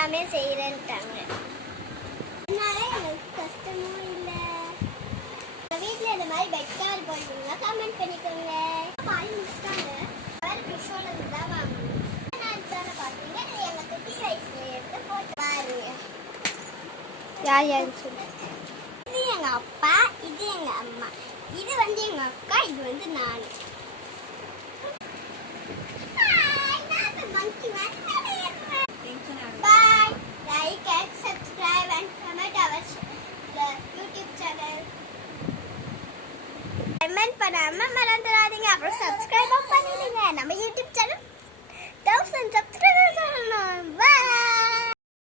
எல்லாமே செய்யறேன்ட்டாங்க. அதனால எனக்கு கஷ்டமும் இல்லை. வீட்டில் இந்த மாதிரி பெட் கவர் போடுறீங்களா கமெண்ட் பண்ணிக்கோங்க. பால் முடிச்சிட்டாங்க. அவர் ஃபிஷோல இருந்து தான் வாங்கணும். நான் தானே பார்த்தீங்க. எங்கள் குட்டி வயசுல எடுத்து போட்டு பாருங்க. யார் யாருன்னு சொல்லுங்க. இது எங்கள் அப்பா, இது எங்கள் அம்மா, இது வந்து எங்கள் அக்கா, இது வந்து நான். Bye. Like and subscribe and comment our YouTube channel. Comment பண்ணாம மறந்துடாதீங்க. அப்புறம் subscribe பண்ணிடுங்க நம்ம YouTube channel.